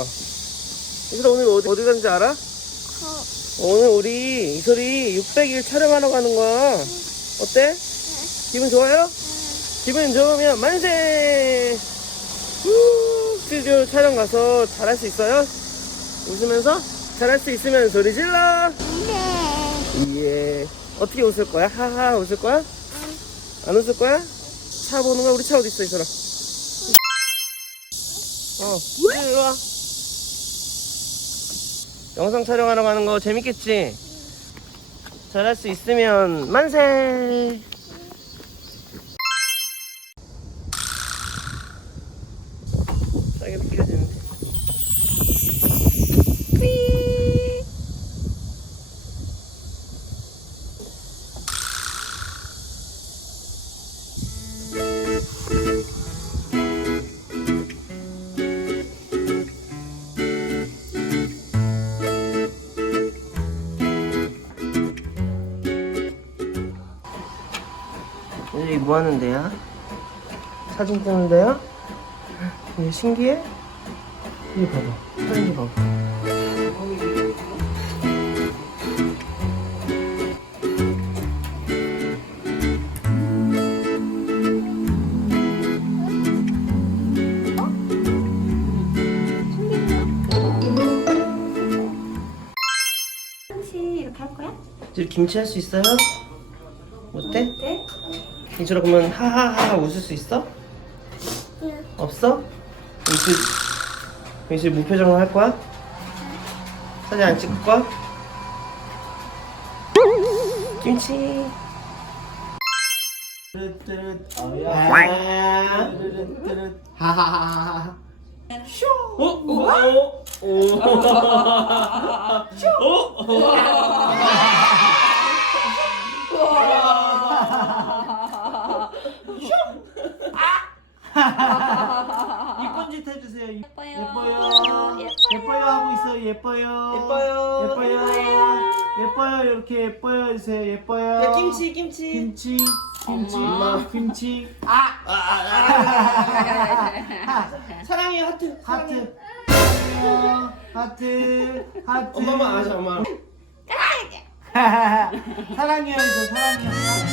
어디, 어디 간지 알아? 오늘 우리 이소리 600일 촬영하러 가는 거야. 어때? 기분 좋아요? 기분 좋으면 만세! 후, 스튜디오 촬영 가서 잘할 수 있어요? 웃으면서? 잘할 수 있으면 소리 질러! 예. 어떻게 웃을 거야? 하하 웃을 거야? 안 웃을 거야? 차 보는 거야? 우리 차 어디 있어, 이소라? 어, 일로 와. 영상 촬영하러 가는 거 재밌겠지? 잘할 수 있으면 만세! 여기 뭐 하는데요? 사진 찍는데요? 이게 신기해? 이거 봐봐. 사진 좀 봐봐. 혹시 이렇게 할 거야? 이제 김치 할 수 있어요? 이주라 그러면 하하하 웃을 수 있어? 없어? 이제 이제 무표정으로 할 거야? 사진 안 찍을 거야? 김치 하하하하 어? 오? 오? 오? 이쁜 짓 해주세요. 이- 예뻐요. 예뻐요. 예뻐요 하고 있어요. 예뻐요. 예뻐요. 예뻐요. 예뻐요. 이렇게 예뻐요 해주세요. 예뻐요. 야 김치 김치 김치. 김치. 엄마. 김치. 사랑해요 하트 하트. 사랑해요. 하트. 하트. 엄마만 아셔 엄마 사랑해요. 이거 사랑해요.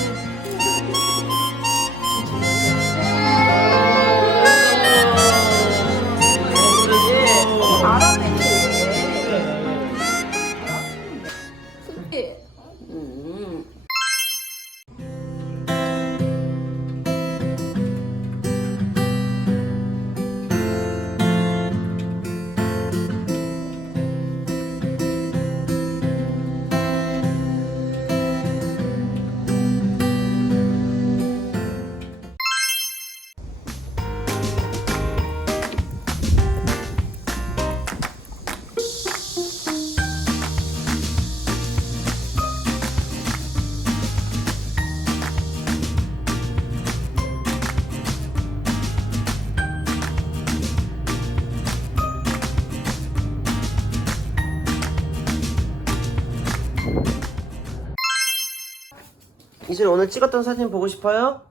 이슬 오늘 찍었던 사진 보고 싶어요?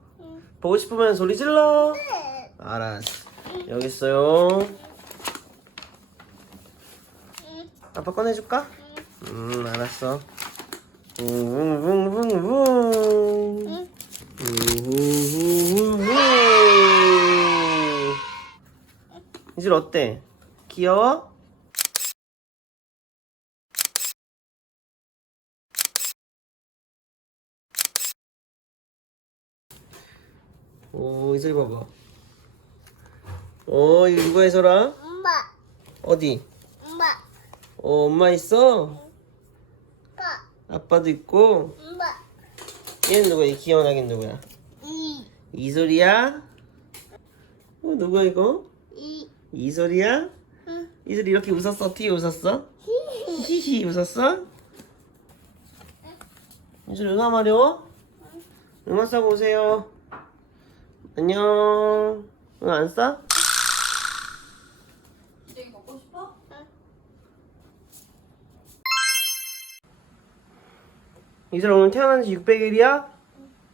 보고 싶으면 소리 질러. 알았어. 여기 있어요. 아빠 꺼내줄까? 음 알았어. 웅웅웅웅웅 웅웅웅웅 이슬 어때? 귀여워? 오 이슬이 봐봐 어 이거 누가 해서라? 엄마, 어디? 엄마, 어 엄마 있어? 아빠, 아빠도 있고 엄마, 얘는 누구야? 이 귀여운 아기 누구야? 이, 이소리야? 어 누구야 이거? 이, 이소리야? 응. 이소리 이렇게 웃었어? 어떻게 웃었어? 히히 웃었어? 이소리 응아 마려워? 응아 싸고 오세요 안녕 응 안 싸? 이슬 오늘 태어난 지 600일이야?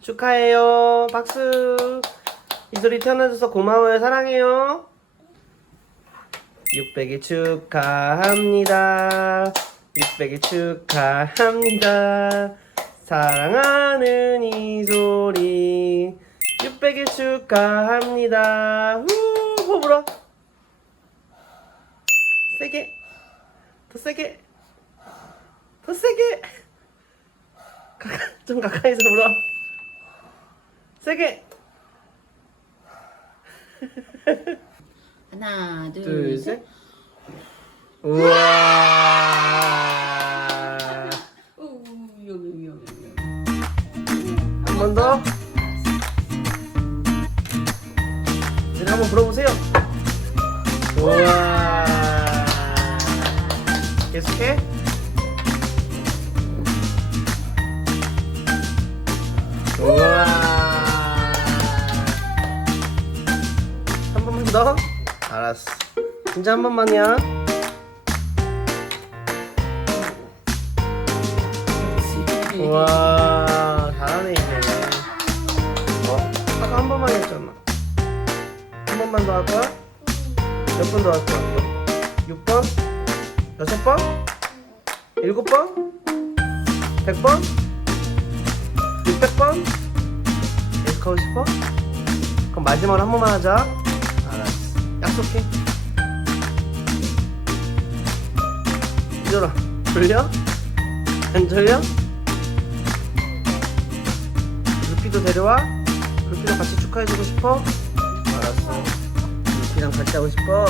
축하해요. 박수. 이슬이 태어나줘서 고마워요. 사랑해요. 600일 축하합니다. 600일 축하합니다. 사랑하는 이소리 600일 축하합니다. 후, 호 불어. 세게. 더 세게. 더 세게. 가까, 좀 가까이서 불어. 세게. 하나, 둘, 둘, 셋. 셋. 우와. 이제 한번 불어보세요. 우와. 계속해. 우와. 한 번만 더. 알았어. 진짜 한 번만이야. 우와 번만 더 할 거야? 몇 번 더 할 거야? 6번? 6번? 7번? 100번? 600번? 계속 하고 싶어? 그럼 마지막으로 한 번만 하자 알았어 약속해 이절아 졸려? 안 졸려? 루피도 데려와? 루피도 같이 축하해주고 싶어? 루피랑 같이 하고 싶어?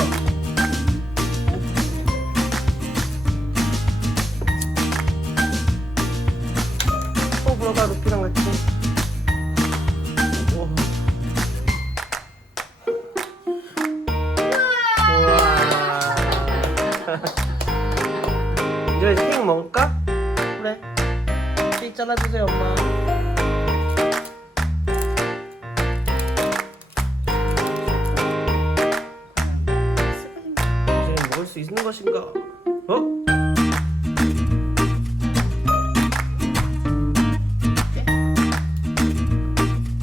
또 불어봐 루피랑 같이? 이제 케이크 먹을까? 그래. 케이크 잘라주세요 엄마 수 있는 것인가? 어?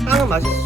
빵은 맛있을 수 있어.